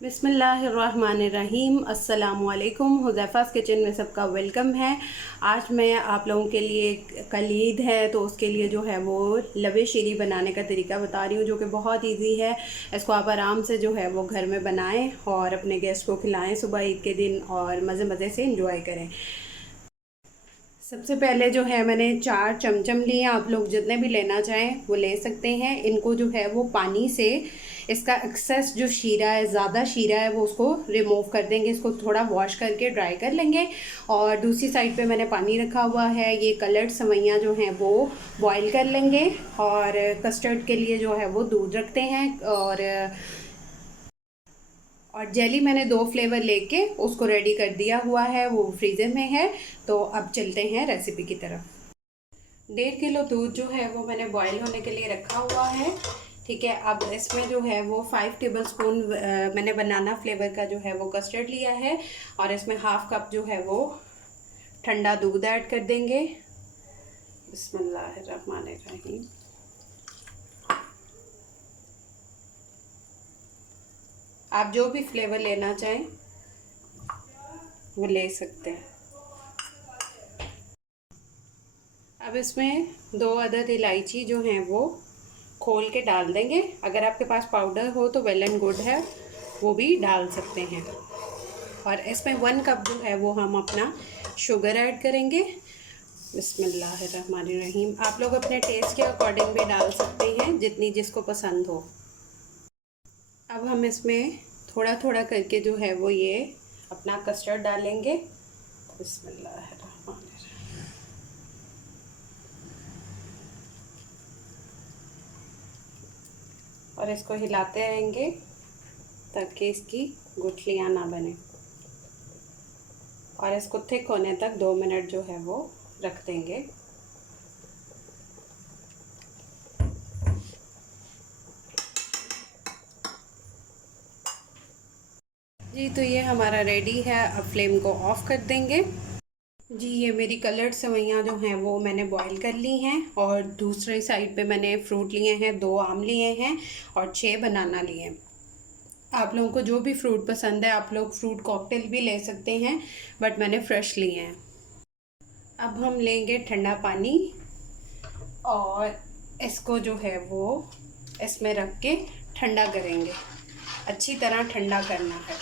बिस्मिल्लाहिर्रहमानिर्रहीम। अस्सलामुअलैकुम। हुज़ैफ़ा's किचन में सबका वेलकम है। आज मैं आप लोगों के लिए, कल ईद है तो उसके लिए जो है वो लवे शीरी बनाने का तरीका बता रही हूँ, जो कि बहुत इजी है। इसको आप आराम से जो है वो घर में बनाएं और अपने गेस्ट को खिलाएं सुबह ईद के दिन, और मज़े मज़े से इंजॉय करें। सबसे पहले जो है मैंने 4 चमचम लिए। आप लोग जितने भी लेना चाहें वो ले सकते हैं। इनको जो है वो पानी से इसका एक्सेस जो शीरा है, ज़्यादा शीरा है, वो उसको रिमूव कर देंगे। इसको थोड़ा वॉश करके ड्राई कर लेंगे। और दूसरी साइड पे मैंने पानी रखा हुआ है। ये कलर्ड सेवइयाँ जो हैं वो बॉईल कर लेंगे। और कस्टर्ड के लिए जो है वो दूध रखते हैं। और जेली मैंने 2 फ्लेवर लेके उसको रेडी कर दिया हुआ है, वो फ्रीज़र में है। तो अब चलते हैं रेसिपी की तरफ। 1.5 किलो दूध जो है वो मैंने बॉईल होने के लिए रखा हुआ है। ठीक है, अब इसमें जो है वो 5 टेबलस्पून मैंने बनाना फ्लेवर का जो है वो कस्टर्ड लिया है। और इसमें हाफ कप जो है वो ठंडा दूध ऐड कर देंगे। बिस्मिल्लाहिर्रहमानिर्रहीम। आप जो भी फ्लेवर लेना चाहें वो ले सकते हैं। अब इसमें 2 अदद इलायची जो हैं वो खोल के डाल देंगे। अगर आपके पास पाउडर हो तो वेल एंड गुड है, वो भी डाल सकते हैं। और इसमें 1 कप जो है वो हम अपना शुगर ऐड करेंगे। बिस्मिल्लाहिर्रहमानिर्रहीम। आप लोग अपने टेस्ट के अकॉर्डिंग भी डाल सकते हैं, जितनी जिसको पसंद हो। अब हम इसमें थोड़ा थोड़ा करके जो है वो ये अपना कस्टर्ड डालेंगे। बिस्मिल्लाहिर्रहमानिर्रहीम। और इसको हिलाते रहेंगे ताकि इसकी गुठलियाँ ना बने। और इसको थिक होने तक 2 मिनट जो है वो रख देंगे। जी, तो ये हमारा रेडी है। अब फ्लेम को ऑफ कर देंगे। जी, ये मेरी कलर्ड सेवइयाँ जो हैं वो मैंने बॉईल कर ली हैं। और दूसरी साइड पे मैंने फ्रूट लिए हैं, 2 आम लिए हैं और 6 बनाना लिए हैं। आप लोगों को जो भी फ्रूट पसंद है, आप लोग फ्रूट कॉकटेल भी ले सकते हैं, बट मैंने फ्रेश लिए हैं। अब हम लेंगे ठंडा पानी और इसको जो है वो इसमें रख के ठंडा करेंगे। अच्छी तरह ठंडा करना है।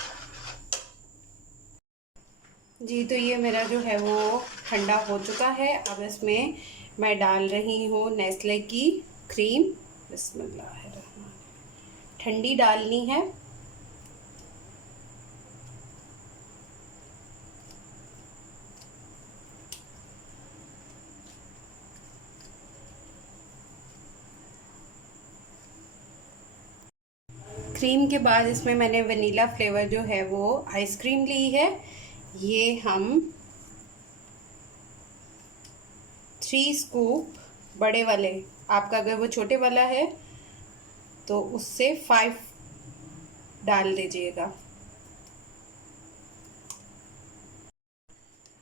जी, तो ये मेरा जो है वो ठंडा हो चुका है। अब इसमें मैं डाल रही हूँ नेस्ले की क्रीम। बिस्मिल्लाहिर्रहमान। ठंडी डालनी है। क्रीम के बाद इसमें मैंने वनीला फ्लेवर जो है वो आइसक्रीम ली है। ये हम 3 स्कूप बड़े वाले, आपका अगर वो छोटे वाला है तो उससे 5 डाल दीजिएगा।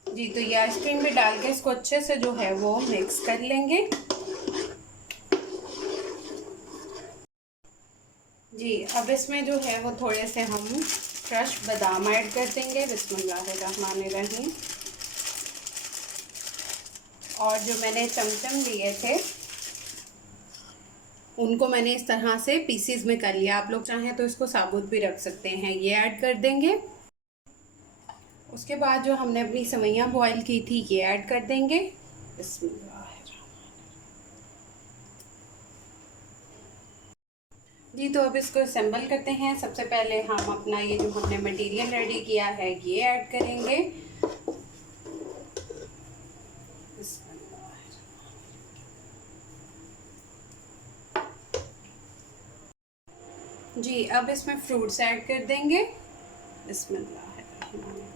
जी, तो ये आइसक्रीम भी डाल के इसको अच्छे से जो है वो मिक्स कर लेंगे। जी, अब इसमें जो है वो थोड़े से हम क्रश बादाम ऐड कर देंगे। बिस्मिल्लाहिर्रहमानिर्रहीम। और जो मैंने चमचम लिए थे उनको मैंने इस तरह से पीसीज में कर लिया। आप लोग चाहें तो इसको साबुत भी रख सकते हैं। ये ऐड कर देंगे। उसके बाद जो हमने अपनी सेवइयाँ बॉईल की थी ये ऐड कर देंगे। बिस्मिल्लाह। जी, तो अब इसको असेंबल करते हैं। सबसे पहले हम अपना ये जो हमने मटेरियल रेडी किया है ये ऐड करेंगे। जी, अब इसमें फ्रूट्स ऐड कर देंगे। बिस्मिल्लाहिर्रहमानिर्रहीम।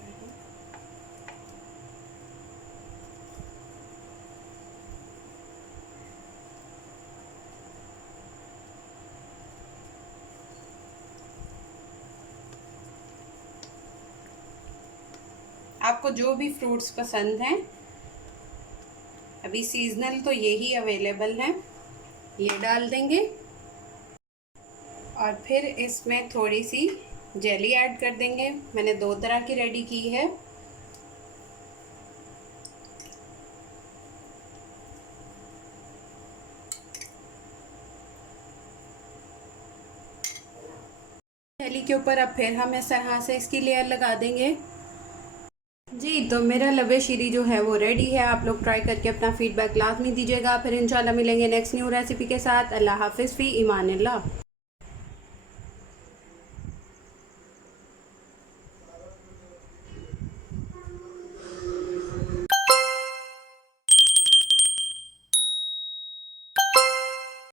आपको जो भी फ्रूट्स पसंद हैं, अभी सीजनल तो यही अवेलेबल हैं, ये डाल देंगे। और फिर इसमें थोड़ी सी जेली ऐड कर देंगे। मैंने 2 तरह की रेडी की है। जेली के ऊपर अब फिर हम इस तरह से इसकी लेयर लगा देंगे। जी, तो मेरा लवे शीरी जो है वो रेडी है। आप लोग ट्राई करके अपना फीडबैक लाजमी दीजिएगा। फिर इंशाल्लाह मिलेंगे नेक्स्ट न्यू रेसिपी के साथ। अल्लाह हाफिज़, फ़ी इमानिल्लाह।